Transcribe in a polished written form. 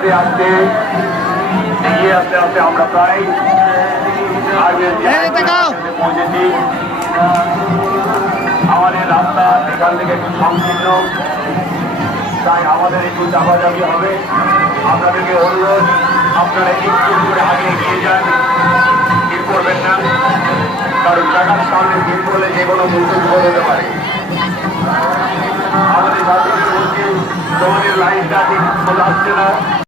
আস্তে আস্তে এগিয়ে আস্তে আস্তে আমরা প্রায় পৌঁছেছি। আমাদের রাস্তা এখান থেকে একটু সংকীর্ণ, তাই আমাদের একটু চাপাচাপি হবে। আপনাদেরকে অনুরোধ, আপনারা একটু করে আগে এগিয়ে যান, ভিড় করবেন না, কারণ টাকার সামনে ভিড় করলে যে কোনো মুহূর্তে হতে পারে। আমাদের ছাত্রদের বলছি, তোমাদের লাইনটা ঠিক আসছে না।